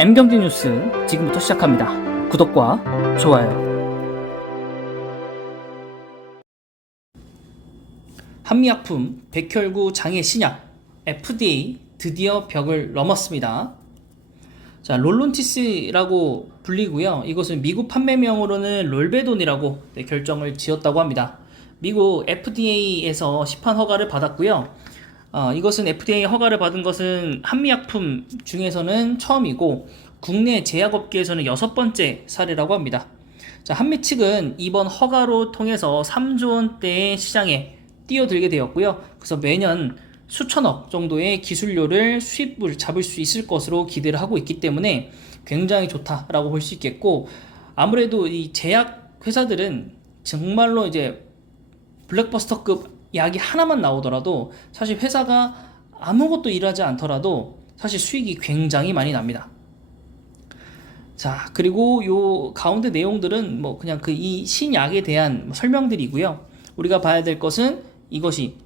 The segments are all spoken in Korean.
M경제 뉴스 지금부터 시작합니다. 구독과 좋아요. 한미약품 백혈구 장애 신약 FDA 드디어 벽을 넘었습니다. 자, 롤론티스라고 불리고요. 이것은 미국 판매명으로는 롤베돈이라고 결정을 지었다고 합니다. 미국 FDA에서 시판 허가를 받았고요. 이것은 FDA 허가를 받은 것은 한미약품 중에서는 처음이고 국내 제약업계에서는 6번째 사례라고 합니다. 자, 한미 측은 이번 허가로 통해서 3조 원대의 시장에 뛰어들게 되었고요. 그래서 매년 수천억 정도의 기술료를 수입을 잡을 수 있을 것으로 기대를 하고 있기 때문에 굉장히 좋다라고 볼 수 있겠고, 아무래도 이 제약 회사들은 정말로 이제 블랙버스터급 약이 하나만 나오더라도 사실 회사가 아무것도 일하지 않더라도 사실 수익이 굉장히 많이 납니다. 자, 그리고 요 가운데 내용들은 뭐 그냥 그 이 신약에 대한 설명들이고요. 우리가 봐야 될 것은 이것이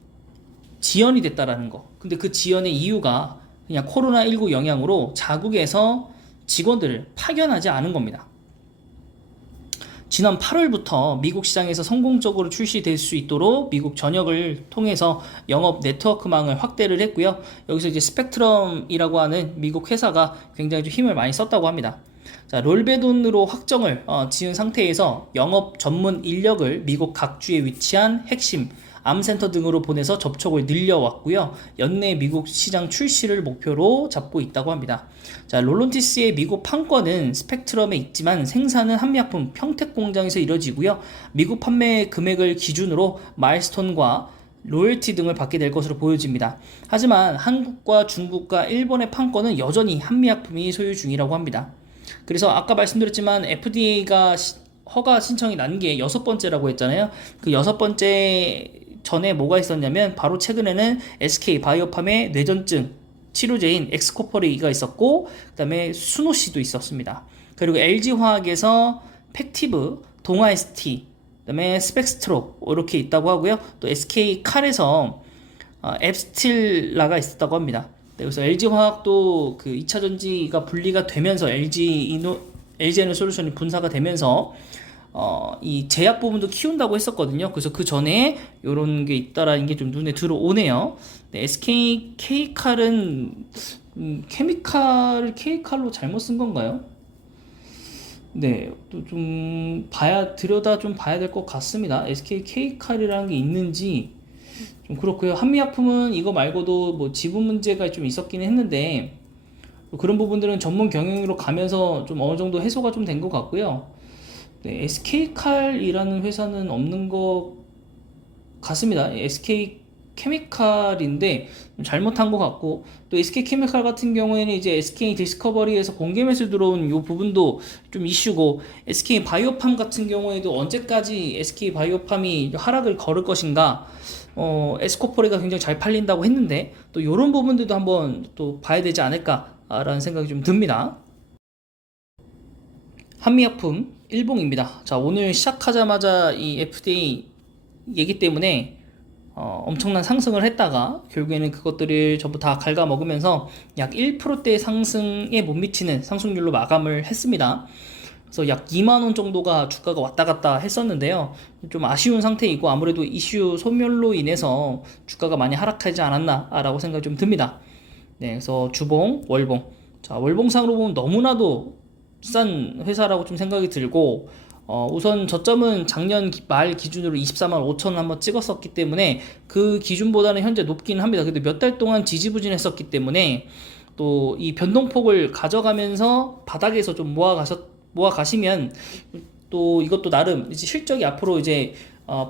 지연이 됐다라는 거. 근데 그 지연의 이유가 그냥 코로나19 영향으로 자국에서 직원들을 파견하지 않은 겁니다. 지난 8월부터 미국 시장에서 성공적으로 출시될 수 있도록 미국 전역을 통해서 영업 네트워크망을 확대를 했고요. 여기서 이제 스펙트럼이라고 하는 미국 회사가 굉장히 좀 힘을 많이 썼다고 합니다. 자, 롤베돈으로 확정을 지은 상태에서 영업 전문 인력을 미국 각주에 위치한 핵심 암센터 등으로 보내서 접촉을 늘려왔고요. 연내 미국 시장 출시를 목표로 잡고 있다고 합니다. 자, 롤론티스의 미국 판권은 스펙트럼에 있지만 생산은 한미약품 평택 공장에서 이뤄지고요. 미국 판매 금액을 기준으로 마일스톤과 로열티 등을 받게 될 것으로 보여집니다. 하지만 한국과 중국과 일본의 판권은 여전히 한미약품이 소유 중이라고 합니다. 그래서 아까 말씀드렸지만 FDA가 허가 신청이 난 게 6번째라고 했잖아요. 그 6번째 전에 뭐가 있었냐면 바로 최근에는 SK 바이오팜의 뇌전증 치료제인 엑스코퍼리가 있었고, 그 다음에 수노시도 있었습니다. 그리고 LG화학에서 팩티브, 동아ST, 그 다음에 스펙스트로 이렇게 있다고 하고요. 또 SK칼에서 앱스틸라가 있었다고 합니다. 그래서 LG화학도 그 2차전지가 분리가 되면서 LG에너솔루션이 분사가 되면서 이 제약 부분도 키운다고 했었거든요. 그래서 그 전에 이런 게 있다라는 게 좀 눈에 들어오네요. 네, SK K칼은 케미칼을 K칼로 잘못 쓴 건가요? 네, 또 좀 들여다 좀 봐야 될 것 같습니다. SK K칼이라는 게 있는지 좀 그렇고요. 한미약품은 이거 말고도 뭐 지분 문제가 좀 있었긴 했는데 그런 부분들은 전문 경영으로 가면서 좀 어느 정도 해소가 좀 된 것 같고요. 네, SK칼이라는 회사는 없는 것 같습니다. SK케미칼인데 잘못한 것 같고, 또 SK케미칼 같은 경우에는 이제 SK 디스커버리에서 공개 매수 들어온 이 부분도 좀 이슈고, SK 바이오팜 같은 경우에도 언제까지 SK 바이오팜이 하락을 걸을 것인가, 에스코퍼리가 굉장히 잘 팔린다고 했는데 또 이런 부분들도 한번 또 봐야 되지 않을까라는 생각이 좀 듭니다. 한미약품 일봉입니다. 자, 오늘 시작하자마자 이 FDA 얘기 때문에 엄청난 상승을 했다가 결국에는 그것들을 전부 다 갉아먹으면서 약 1%대 상승에 못 미치는 상승률로 마감을 했습니다. 그래서 약 2만원 정도가 주가가 왔다 갔다 했었는데요. 좀 아쉬운 상태이고, 아무래도 이슈 소멸로 인해서 주가가 많이 하락하지 않았나 라고 생각이 좀 듭니다. 네, 그래서 주봉, 월봉. 자, 월봉상으로 보면 너무나도 싼 회사라고 좀 생각이 들고, 우선 저점은 작년 말 기준으로 24만 5천원 한번 찍었었기 때문에 그 기준보다는 현재 높긴 합니다. 근데 몇 달 동안 지지부진했었기 때문에 또 이 변동폭을 가져가면서 바닥에서 좀 모아가시면 또 이것도 나름 이제 실적이 앞으로 이제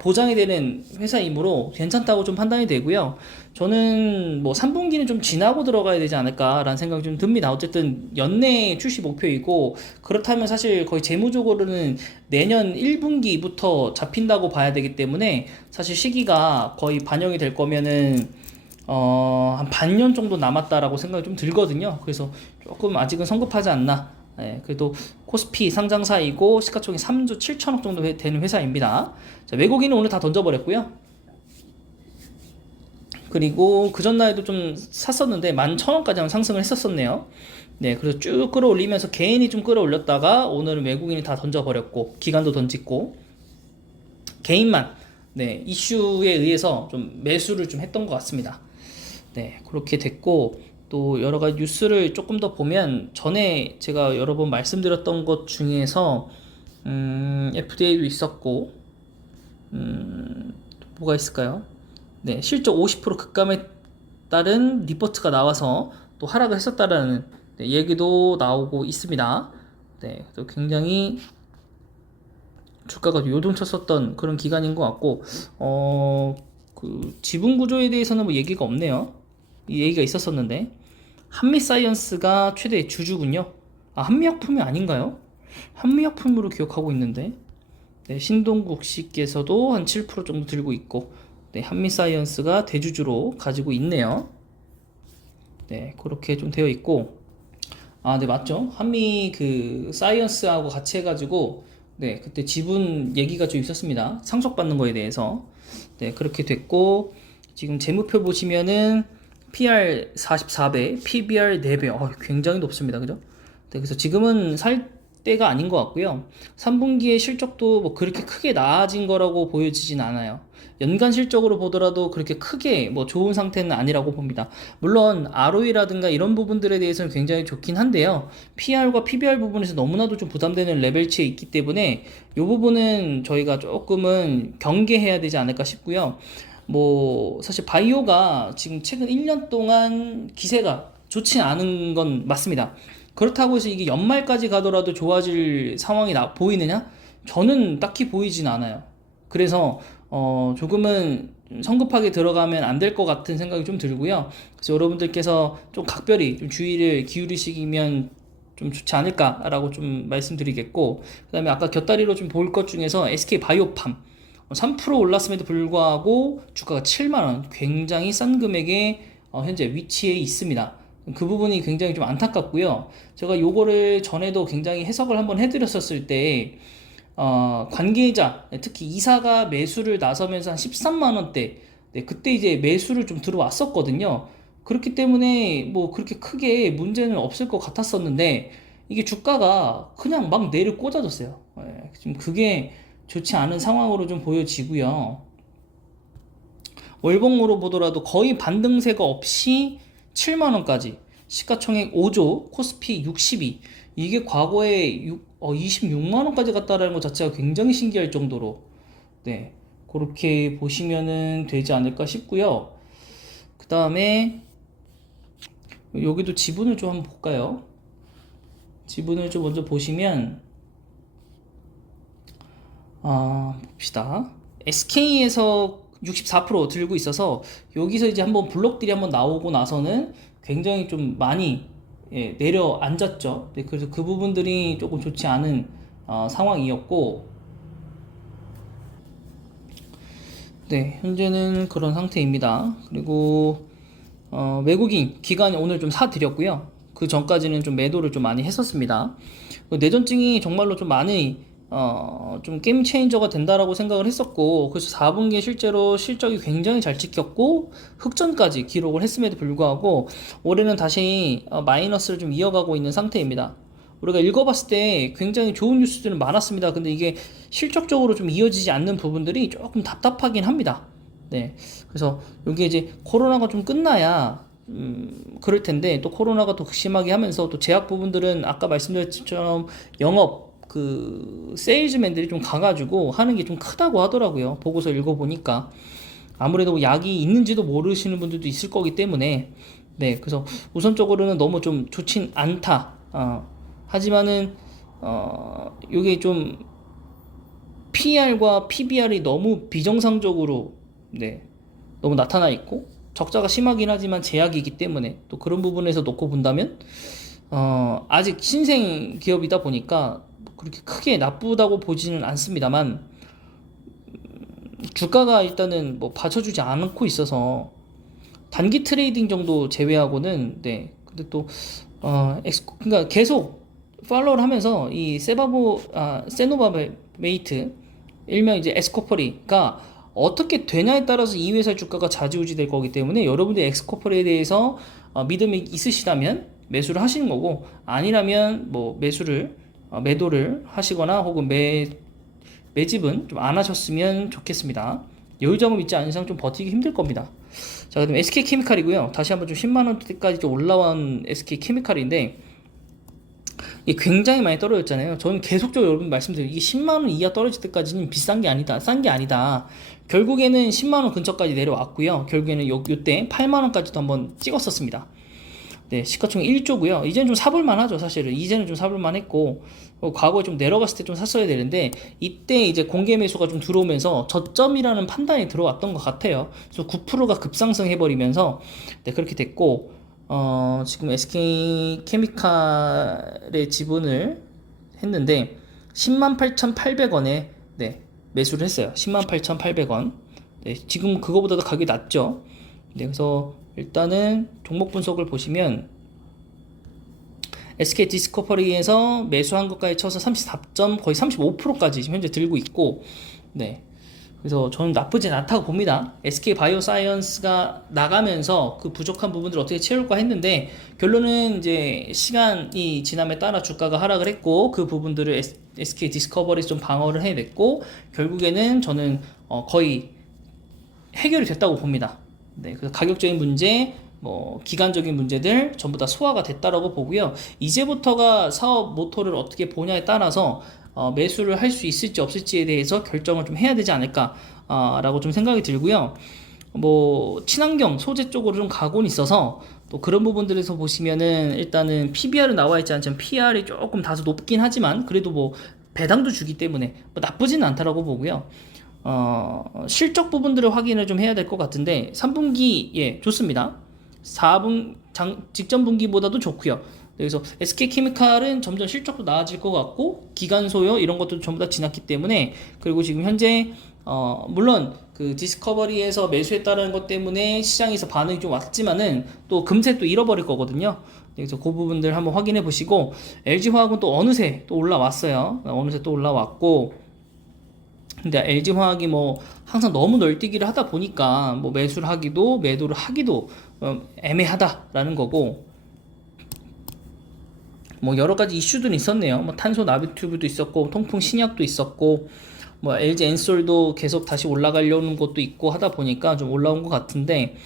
보장이 되는 회사이므로 괜찮다고 좀 판단이 되고요. 저는 뭐 3분기는 좀 지나고 들어가야 되지 않을까라는 생각이 좀 듭니다. 어쨌든 연내 출시 목표이고, 그렇다면 사실 거의 재무적으로는 내년 1분기부터 잡힌다고 봐야 되기 때문에 사실 시기가 거의 반영이 될 거면은 한 반년 정도 남았다라고 생각이 좀 들거든요. 그래서 조금 아직은 성급하지 않나. 네, 그래도 코스피 상장사이고 시가총액 3조 7천억 정도 되는 회사입니다. 자, 외국인은 오늘 다 던져버렸고요. 그리고 그 전날에도 좀 샀었는데 11,000원까지 상승을 했었었네요. 네, 그래서 쭉 끌어올리면서 개인이 좀 끌어올렸다가 오늘은 외국인이 다 던져버렸고 기관도 던지고 개인만 네, 이슈에 의해서 좀 매수를 좀 했던 것 같습니다. 네, 그렇게 됐고 또 여러 가지 뉴스를 조금 더 보면 전에 제가 여러 번 말씀드렸던 것 중에서 FDA도 있었고 뭐가 있을까요? 네, 실적 50% 급감에 따른 리포트가 나와서 또 하락을 했었다라는 네, 얘기도 나오고 있습니다. 네, 또 굉장히 주가가 요동쳤었던 그런 기간인 것 같고, 그 지분 구조에 대해서는 뭐 얘기가 없네요. 이 얘기가 있었었는데, 한미사이언스가 최대 주주군요. 아, 한미약품이 아닌가요? 한미약품으로 기억하고 있는데, 네, 신동국 씨께서도 한 7% 정도 들고 있고, 네, 한미사이언스가 대주주로 가지고 있네요. 네, 그렇게 좀 되어 있고, 아, 네, 맞죠. 한미 그 사이언스하고 같이 해가지고, 네, 그때 지분 얘기가 좀 있었습니다. 상속받는 거에 대해서. 네, 그렇게 됐고, 지금 재무표 보시면은 PR 44배, PBR 4배, 굉장히 높습니다. 그죠? 네, 그래서 지금은 살 때가 아닌 것 같고요. 3분기의 실적도 뭐 그렇게 크게 나아진 거라고 보여지진 않아요. 연간 실적으로 보더라도 그렇게 크게 뭐 좋은 상태는 아니라고 봅니다. 물론 ROE라든가 이런 부분들에 대해서는 굉장히 좋긴 한데요. PR과 PBR 부분에서 너무나도 좀 부담되는 레벨치에 있기 때문에 이 부분은 저희가 조금은 경계해야 되지 않을까 싶고요. 뭐 사실 바이오가 지금 최근 1년 동안 기세가 좋지 않은 건 맞습니다. 그렇다고 해서 이게 연말까지 가더라도 좋아질 상황이 보이느냐? 저는 딱히 보이진 않아요. 그래서 조금은 성급하게 들어가면 안 될 것 같은 생각이 좀 들고요. 그래서 여러분들께서 좀 각별히 좀 주의를 기울이시면 좀 좋지 않을까라고 좀 말씀드리겠고, 그 다음에 아까 곁다리로 좀 볼 것 중에서 SK 바이오팜 3% 올랐음에도 불구하고 주가가 7만원, 굉장히 싼 금액에 현재 위치해 있습니다. 그 부분이 굉장히 좀 안타깝고요. 제가 요거를 전에도 굉장히 해석을 한번 해드렸었을 때 관계자, 특히 이사가 매수를 나서면서 한 13만원대, 네, 그때 이제 매수를 좀 들어왔었거든요. 그렇기 때문에 뭐 그렇게 크게 문제는 없을 것 같았었는데, 이게 주가가 그냥 막 내려 꽂아졌어요. 네, 지금 그게 좋지 않은 상황으로 좀 보여지고요. 월봉으로 보더라도 거의 반등세가 없이 7만원까지, 시가총액 5조, 코스피 62, 이게 과거에 26만원까지 갔다라는 것 자체가 굉장히 신기할 정도로, 네, 그렇게 보시면은 되지 않을까 싶고요. 그 다음에 여기도 지분을 좀 한번 볼까요? 지분을 좀 먼저 보시면 봅시다. SK에서 64% 들고 있어서 여기서 이제 한번 블록들이 한번 나오고 나서는 굉장히 좀 많이 내려앉았죠. 네, 그래서 그 부분들이 조금 좋지 않은 상황이었고, 네, 현재는 그런 상태입니다. 그리고 외국인 기관이 오늘 좀 사드렸고요. 그 전까지는 좀 매도를 좀 많이 했었습니다. 내전증이 정말로 좀 많이 좀 게임 체인저가 된다라고 생각을 했었고, 그래서 4분기에 실제로 실적이 굉장히 잘 찍혔고 흑전까지 기록을 했음에도 불구하고 올해는 다시 마이너스를 좀 이어가고 있는 상태입니다. 우리가 읽어봤을 때 굉장히 좋은 뉴스들은 많았습니다. 근데 이게 실적적으로 좀 이어지지 않는 부분들이 조금 답답하긴 합니다. 네, 그래서 여기 이제 코로나가 좀 끝나야 그럴 텐데, 또 코로나가 또 극심하게 하면서 또 제약 부분들은 아까 말씀드렸던 영업 그 세일즈맨들이 좀 가가지고 하는 게 좀 크다고 하더라고요. 보고서 읽어보니까 아무래도 약이 있는지도 모르시는 분들도 있을 거기 때문에, 네, 그래서 우선적으로는 너무 좀 좋진 않다. 하지만은 요게 좀 PR과 PBR이 너무 비정상적으로, 네, 너무 나타나 있고 적자가 심하긴 하지만 제약이기 때문에 또 그런 부분에서 놓고 본다면 아직 신생 기업이다 보니까 그렇게 크게 나쁘다고 보지는 않습니다만, 주가가 일단은 뭐 받쳐주지 않고 있어서 단기 트레이딩 정도 제외하고는, 네, 근데 또 그러니까 계속 팔로우를 하면서 이 세노바메이트, 일명 이제 에스코퍼리가 어떻게 되냐에 따라서 이 회사의 주가가 좌지우지 될 거기 때문에 여러분들이 엑스코퍼리에 대해서 믿음이 있으시다면 매수를 하시는 거고, 아니라면 뭐 매도를 하시거나 혹은 매집은 좀 안 하셨으면 좋겠습니다. 여유 자금 있지 않은 이상 좀 버티기 힘들 겁니다. 자, 그다음 SK케미칼이고요. 다시 한번 좀 10만 원대까지 좀 올라온 SK케미칼인데 이게 굉장히 많이 떨어졌잖아요. 저는 계속적으로 여러분 말씀드려요. 이게 10만 원 이하 떨어질 때까지는 비싼 게 아니다, 싼 게 아니다. 결국에는 10만 원 근처까지 내려왔고요. 결국에는 요때 8만 원까지도 한번 찍었었습니다. 네, 시가총액 1조고요. 이제는 좀 사볼만 하죠, 사실은. 이제는 좀 사볼만 했고, 과거에 좀 내려갔을 때 좀 샀어야 되는데, 이때 이제 공개 매수가 좀 들어오면서 저점이라는 판단이 들어왔던 것 같아요. 그래서 9%가 급상승해버리면서, 네, 그렇게 됐고, 지금 SK케미칼의 지분을 했는데, 108,800원에, 네, 매수를 했어요. 108,800원. 네, 지금 그거보다도 가격이 낮죠. 네, 그래서 일단은 종목 분석을 보시면 SK 디스커버리에서 매수한 것까지 쳐서 34점 거의 35%까지 지금 현재 들고 있고, 네, 그래서 저는 나쁘진 않다고 봅니다. SK 바이오사이언스가 나가면서 그 부족한 부분들을 어떻게 채울까 했는데, 결론은 이제 시간이 지남에 따라 주가가 하락을 했고, 그 부분들을 SK 디스커버리에서 좀 방어를 해냈고, 결국에는 저는 거의 해결이 됐다고 봅니다. 네, 그래서 가격적인 문제, 뭐 기간적인 문제들 전부 다 소화가 됐다라고 보고요. 이제부터가 사업 모토를 어떻게 보냐에 따라서 매수를 할 수 있을지 없을지에 대해서 결정을 좀 해야 되지 않을까 라고 좀 생각이 들고요. 뭐 친환경 소재 쪽으로 좀 가고는 있어서 또 그런 부분들에서 보시면은 일단은 PBR은 나와 있지 않지만 PR이 조금 다소 높긴 하지만 그래도 뭐 배당도 주기 때문에 뭐 나쁘진 않다라고 보고요. 실적 부분들을 확인을 좀 해야 될 것 같은데 3분기 예 좋습니다. 4분 직전 분기보다도 좋고요. 그래서 SK케미칼은 점점 실적도 나아질 것 같고 기간 소요 이런 것도 전부 다 지났기 때문에, 그리고 지금 현재 물론 그 디스커버리에서 매수했다는 것 때문에 시장에서 반응이 좀 왔지만은 또 금세 또 잃어버릴 거거든요. 그래서 그 부분들 한번 확인해 보시고, LG화학은 또 어느새 또 올라왔어요. 어느새 또 올라왔고, 근데 LG화학이 뭐 항상 너무 널뛰기를 하다 보니까 뭐 매수를 하기도 매도를 하기도 애매하다라는 거고, 뭐 여러 가지 이슈들이 있었네요. 뭐 탄소 나비튜브도 있었고 통풍 신약도 있었고 뭐 LG 엔솔도 계속 다시 올라가려는 것도 있고 하다 보니까 좀 올라온 것 같은데,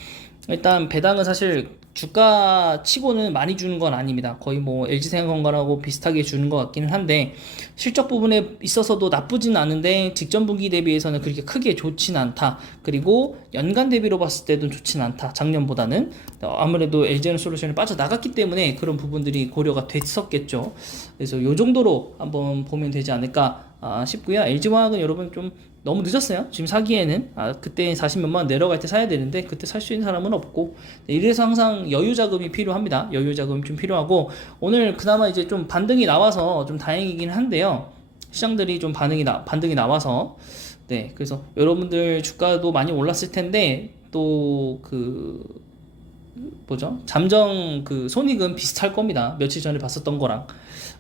일단 배당은 사실 주가 치고는 많이 주는 건 아닙니다. 거의 뭐 LG생활건강하고 비슷하게 주는 것 같기는 한데, 실적 부분에 있어서도 나쁘진 않은데 직전 분기 대비해서는 그렇게 크게 좋진 않다. 그리고 연간 대비로 봤을 때도 좋진 않다, 작년보다는. 아무래도 LG에너솔루션이 빠져나갔기 때문에 그런 부분들이 고려가 됐었겠죠. 그래서 요 정도로 한번 보면 되지 않을까 싶고요. LG화학은 여러분 좀 너무 늦었어요. 지금 사기에는 그때 40몇만 원 내려갈 때 사야 되는데 그때 살 수 있는 사람은 없고, 이래서 항상 여유 자금이 필요합니다. 여유 자금이 좀 필요하고, 오늘 그나마 이제 좀 반등이 나와서 좀 다행이긴 한데요. 시장들이 좀 반등이 나와서, 네, 그래서 여러분들 주가도 많이 올랐을 텐데 또 그 뭐죠? 잠정 그 손익은 비슷할 겁니다. 며칠 전에 봤었던 거랑.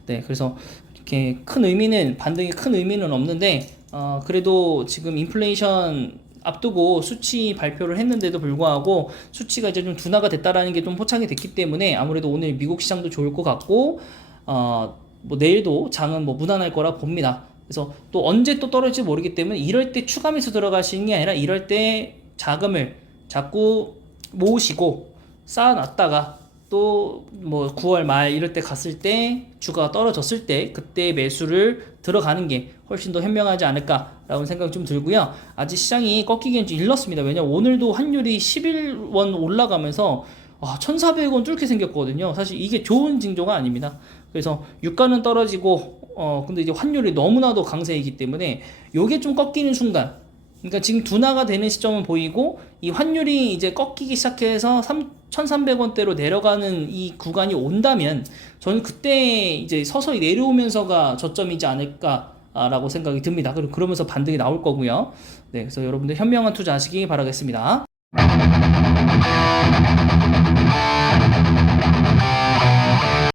네, 그래서 이렇게 반등이 큰 의미는 없는데, 그래도 지금 인플레이션 앞두고 수치 발표를 했는데도 불구하고 수치가 이제 좀 둔화가 됐다라는 게 좀 포착이 됐기 때문에 아무래도 오늘 미국 시장도 좋을 것 같고, 뭐 내일도 장은 뭐 무난할 거라 봅니다. 그래서 또 언제 또 떨어질지 모르기 때문에 이럴 때 추가 매수 들어가시는 게 아니라 이럴 때 자금을 자꾸 모으시고 쌓아놨다가 또 뭐 9월 말 이럴 때 갔을 때 주가가 떨어졌을 때 그때 매수를 들어가는 게 훨씬 더 현명하지 않을까라는 생각이 좀 들고요. 아직 시장이 꺾이기엔 좀 일렀습니다. 왜냐면 오늘도 환율이 11원 올라가면서 1,400원 뚫게 생겼거든요. 사실 이게 좋은 징조가 아닙니다. 그래서 유가는 떨어지고 근데 이제 환율이 너무나도 강세이기 때문에 요게 좀 꺾이는 순간, 그러니까 지금 둔화가 되는 시점은 보이고 이 환율이 이제 꺾이기 시작해서 1,300원대로 내려가는 이 구간이 온다면 저는 그때 이제 서서히 내려오면서가 저점이지 않을까라고 생각이 듭니다. 그리고 그러면서 반등이 나올 거고요. 네, 그래서 여러분들 현명한 투자 하시기 바라겠습니다.